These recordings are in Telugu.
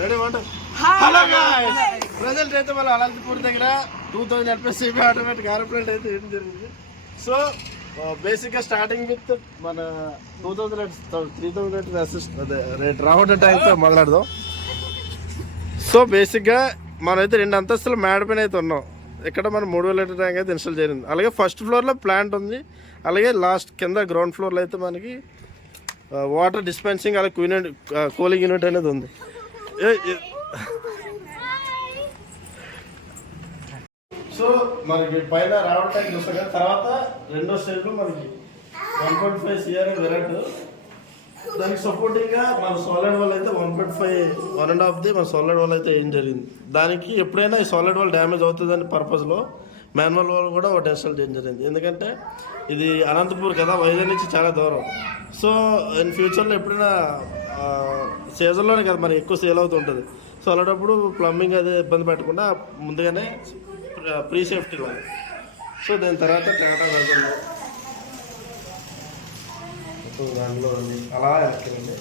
రెడీ వాట హలో గాయ్స్ ప్రజెంట్ అయితే మన అనంతపూర్ దగ్గర 2000 LPS సెమీ ఆటోమేటిక్ ఏరోప్లేన్ అయితే ఏం జరిగింది. సో బేసిక్గా స్టార్టింగ్ విత్ మన 3000 అసిస్ట్ అదే రేట్ రావడం టైంతో మొదలెడదాం. సో బేసిక్గా మనమైతే 2 అంతస్తుల మేడ పైన అయితే ఉన్నాం. ఇక్కడ మనం 3000 లీటర్ ట్యాంక్ అయితే ఇన్స్టాల్ జరిగింది. అలాగే ఫస్ట్ ఫ్లోర్లో ప్లాంట్ ఉంది. అలాగే లాస్ట్ కింద గ్రౌండ్ ఫ్లోర్లో అయితే మనకి వాటర్ డిస్పెన్సింగ్ అలాగే కూలింగ్ యూనిట్ అనేది ఉంది. సో మనకి పైన రావడం ట్యాంక్ చూస్తాం కదా. తర్వాత రెండో స్టేజ్లో మనకి 1.5 CR వెరైటీ, దానికి సపోర్టింగ్గా మన సాలిడ్ వాల్ అయితే 1.5 మన సాలిడ్ వాల్ అయితే ఏం జరిగింది. దానికి ఎప్పుడైనా ఈ సాలిడ్ వాల్ డ్యామేజ్ అవుతుందని పర్పస్లో మాన్యువల్ వాల్ కూడా ఒకటి ఇన్స్టాల్ చేయడం జరిగింది. ఎందుకంటే ఇది అనంతపూర్ కదా, వైజాగ్ నుంచి చాలా దూరం. సో ఇన్ ఫ్యూచర్లో ఎప్పుడైనా సీజన్లోనే కదా మనకి ఎక్కువ సేల్ అవుతుంటుంది. సో అలాంటప్పుడు ప్లంబింగ్ అది ఇబ్బంది పెట్టకుండా ముందుగానే ప్రీ సేఫ్టీ లాగా. సో దాని తర్వాత టాటా వెళ్తుంది దాంట్లో అలా ఎక్కింది.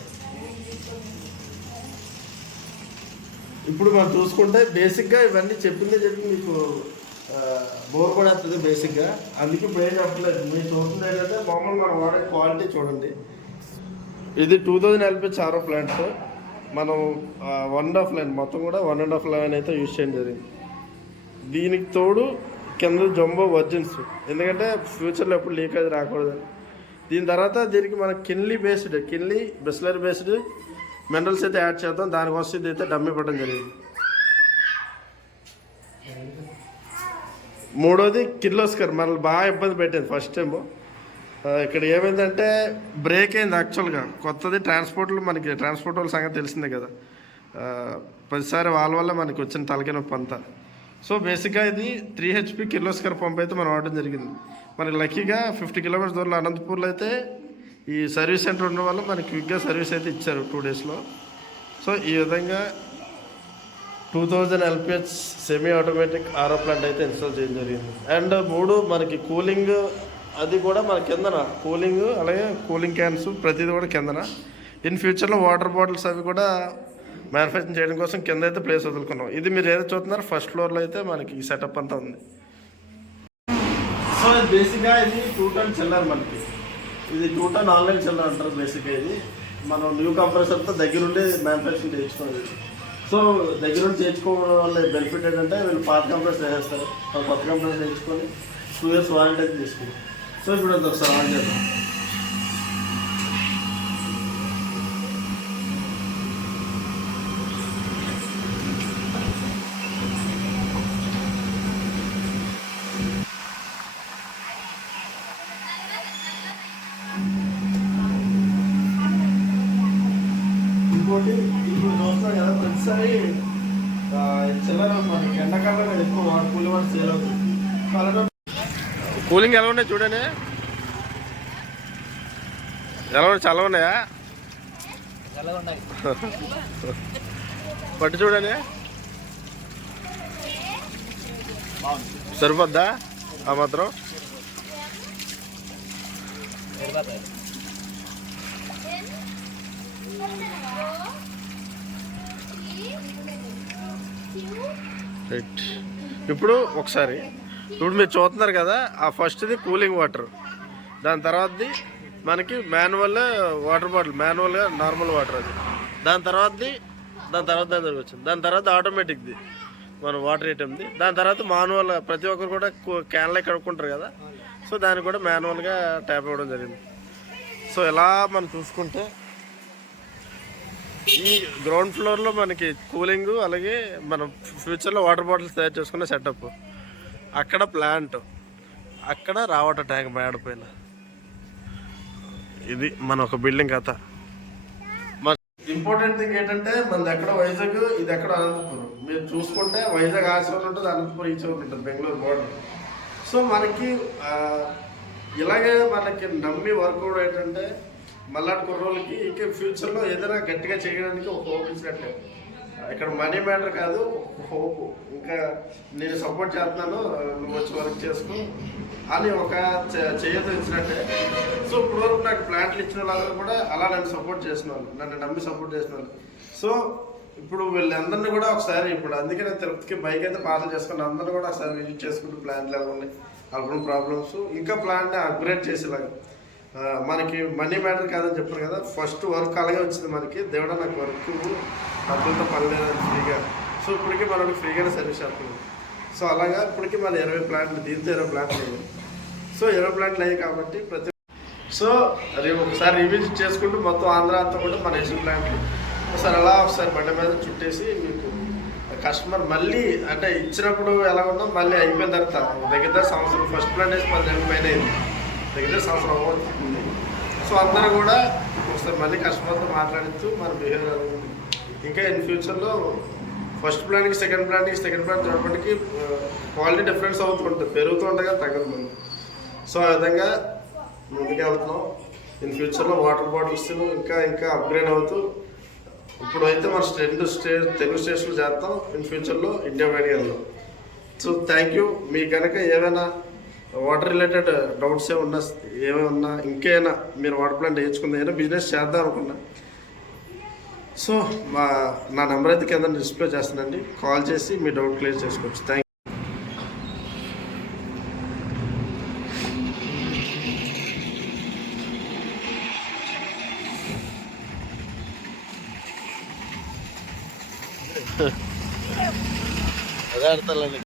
ఇప్పుడు మనం చూసుకుంటే బేసిక్గా ఇవన్నీ చెప్పింది మీకు బోర్ కూడా వస్తుంది బేసిక్గా. అందుకే ఇప్పుడు ఏం చెప్పలేదు. మీరు చూస్తుంది ఏంటంటే మామూలు మనం వాడే క్వాలిటీ చూడండి. ఇది 2000 LPS ఆరో ప్లాంట్స్. మనం 1.5 లైన్ మొత్తం కూడా 1.5 లైన్ అయితే యూజ్ చేయడం జరిగింది. దీనికి తోడు కింద జంబో వర్జిన్స్, ఎందుకంటే ఫ్యూచర్లో ఎప్పుడు లీకేజ్ రాకూడదని. దీని తర్వాత దీనికి మన కిన్లీ బిస్లరీ బేస్డ్ మినరల్స్ అయితే యాడ్ చేద్దాం. దానికోసం ఇది అయితే డమ్మీ పడడం జరిగింది. మూడోది కిర్లోస్కర్ మనల్ని బాగా ఇబ్బంది పెట్టింది ఫస్ట్ టైము. ఇక్కడ ఏమైందంటే బ్రేక్ అయింది యాక్చువల్గా. కొత్తది మనకి ట్రాన్స్పోర్ట్ వాళ్ళ సంగతి తెలిసిందే కదా. ప్రతిసారి వాళ్ళ వల్ల మనకి వచ్చిన తలకి నొప్పి అంతా. సో బేసిక్గా ఇది 3 HP కిర్లోస్కర్ పంప్ అయితే మనం వాడడం జరిగింది. మనకి లక్కీగా 50 కిలోమీటర్స్ దూరంలో అనంతపూర్లో అయితే ఈ సర్వీస్ సెంటర్ ఉండడం వల్ల మనకి క్విక్గా సర్వీస్ అయితే ఇచ్చారు 2 డేస్లో. సో ఈ విధంగా 2000 LPS సెమీ ఆటోమేటిక్ ఆరో ప్లాంట్ అయితే ఇన్స్టాల్ చేయడం జరిగింది. అండ్ 3 మనకి కూలింగ్ అది కూడా మన కిందన కూలింగ్, అలాగే కూలింగ్ క్యాన్స్ ప్రతిదీ కూడా కిందన. ఇన్ ఫ్యూచర్లో వాటర్ బాటిల్స్ అవి కూడా మ్యానుఫ్యాక్చరింగ్ చేయడం కోసం కింద అయితే ప్లేస్ వదులుకున్నాం. ఇది మీరు ఏదో చూస్తున్నారో ఫస్ట్ ఫ్లోర్లో అయితే మనకి ఈ సెటప్ అంతా ఉంది. సో ఇది బేసిక్గా ఇది 2 టన్ చిల్లర్. మనకి ఇది 2 టన్ ఆన్లైన్ చిల్లర్ అంటారు. బేసిక్గా ఇది మనం న్యూ కంప్రెసర్తో దగ్గరుండి మ్యానుఫ్యాక్చరింగ్ చేయించుకునేది. సో దగ్గరుండి చేయించుకోవడం వల్ల బెనిఫిట్ ఏంటంటే వీళ్ళు పాత కంప్రెసర్ వేసేస్తారు, కొత్త కంప్రెసర్ వేయించుకొని 2 years వారంటీ అయితే తీసుకుంటాం. సో ఇప్పుడు అది ఒకసారి ఆన్ చేద్దాం. ఇంకోటి ఇప్పుడు చూస్తున్నాం కదా, ప్రతిసారి చిల్లర మనకి ఎండాకాలంలో ఎక్కువ కూలింగ్ వాటర్ సేల్ అవుతుంది. కూలింగ్ ఎలా ఉన్నాయి చూడండి, ఎలా ఉన్నాయి? చాలా ఉన్నాయా? పట్టు చూడండి, సరిపోద్దా ఆ మాత్రం? ఇప్పుడు ఒకసారి ఇప్పుడు మీరు చూస్తున్నారు కదా, ఆ ఫస్ట్ది కూలింగ్ వాటర్, దాని తర్వాతది మనకి మాన్యువల్ వాటర్ బాటిల్, మాన్యువల్గా నార్మల్ వాటర్ అది, దాని తర్వాత దగ్గరికి వచ్చింది. దాని తర్వాత ఆటోమేటిక్ది మనం వాటర్ ఐటమ్ది, దాని తర్వాత మాన్యువల్ ప్రతి ఒక్కరు కూడా క్యాన్లే కడుక్కుంటారు కదా. సో దానికి కూడా మాన్యువల్గా ట్యాప్ ఇవ్వడం జరిగింది. సో ఎలా మనం చూసుకుంటే ఈ గ్రౌండ్ ఫ్లోర్లో మనకి కూలింగ్, అలాగే మనం ఫ్యూచర్లో వాటర్ బాటిల్స్ తయారు చేసుకునే సెటప్, అక్కడ ప్లాంట్, అక్కడ రావాటర్ ట్యాంక్ మేడపైన. ఇది మన ఒక బిల్డింగ్ కథ. మన ఇంపార్టెంట్ థింగ్ ఏంటంటే మనది ఎక్కడ వైజాగ్, ఇది ఎక్కడ అనంతపురం. మీరు చూసుకుంటే వైజాగ్ ఆ చివరి ఉంటుంది, అనంతపురం ఈ చివరి ఉంటుంది, బెంగళూరు బోర్డర్. సో మనకి ఇలాగే మనకి నమ్మి వర్క్ కూడా ఏంటంటే మళ్ళాటి కుర్రోళ్ళకి ఇంకా ఫ్యూచర్లో ఏదైనా గట్టిగా చేయడానికి ఒక హోప్ ఇచ్చినట్లే. ఇక్కడ మనీ మ్యాటర్ కాదు, హోప్. ఇంకా నేను సపోర్ట్ చేస్తున్నాను, నువ్వు వచ్చి వర్క్ చేసుకో అని ఒక చేయతో ఇచ్చినట్టే. సో ఇప్పుడు వరకు నాకు ప్లాంట్లు ఇచ్చిన వాళ్ళందరూ కూడా అలా నన్ను సపోర్ట్ చేసిన వాళ్ళు, నన్ను నమ్మి సపోర్ట్ చేసిన వాళ్ళు. సో ఇప్పుడు వీళ్ళందరినీ కూడా ఒకసారి ఇప్పుడు అందుకే నేను తిరుపతికి బైక్ అయితే పార్సల్ చేసుకుని అందరినీ కూడా ఒకసారి విజిట్ చేసుకుంటూ ప్లాన్లు ఎలా ఉన్నాయి అప్పుడు ప్రాబ్లమ్స్ ఇంకా ప్లాన్ని అప్గ్రేడ్ చేసేలాగా మనకి మనీ మ్యాటర్ కాదని చెప్పారు కదా, ఫస్ట్ వర్క్ అలాగే వచ్చింది మనకి. దేవుడా నాకు వర్క్ డబ్బులతో పని లేదని ఫ్రీగా, సో ఇప్పటికీ మనకి ఫ్రీగానే సర్వీస్ చేస్తున్నాం. సో అలాగా ఇప్పటికీ మన 20 ప్లాంట్లు, దీంతో 20 ప్లాంట్లు అయ్యాయి. సో 20 ప్లాంట్లు అయ్యాయి కాబట్టి సో ఒకసారి రివిజిట్ చేసుకుంటూ మొత్తం ఆంధ్ర అంతా కూడా మన ఏసీ ప్లాంట్లు ఒకసారి అలా ఒకసారి బండి మీద చుట్టేసి మీకు కస్టమర్ మళ్ళీ అంటే ఇచ్చినప్పుడు ఎలా ఉందో మళ్ళీ అయిపోయిన తర్వాత దగ్గర సంవత్సరం ఫస్ట్ ప్లాంట్ వేసి 10 నెలల పైన అయింది, దగ్గర సంవత్సరం అవ్వబడుతుంది. సో అందరూ కూడా ఒకసారి మళ్ళీ కస్టమర్తో మాట్లాడుతూ మన బిహేవియర్ ఇంకా ఇన్ ఫ్యూచర్లో ఫస్ట్ ప్లాంట్కి సెకండ్ ప్లాంట్ థర్డ్ ప్లాంట్కి క్వాలిటీ డిఫరెన్స్ అవుతూ ఉంటుంది, పెరుగుతూ ఉంటుంది కదా తగ్గదు మనం. సో ఆ విధంగా ముందుకు వెళ్తున్నాం. ఇన్ ఫ్యూచర్లో వాటర్ బాటిల్స్ ఇంకా ఇంకా అప్గ్రేడ్ అవుతూ ఇప్పుడు అయితే మన తెలుగు స్టేట్స్లో చేస్తాం, ఇన్ ఫ్యూచర్లో ఇండియా వైడ్గా వెళ్దాం. So thank you. మీకు కనుక ఏమైనా వాటర్ రిలేటెడ్ డౌట్స్ ఏమైనా ఇంకేమైనా మీరు వాటర్ ప్లాంట్ వేయించుకుంది ఏదైనా బిజినెస్ చేద్దాం అనుకున్నా, సో నా నెంబర్ అయితే కింద డిస్ప్లే చేస్తానండి, కాల్ చేసి మీ డౌట్ క్లియర్ చేసుకోవచ్చు. Thank you. అదే అర్థాలండి.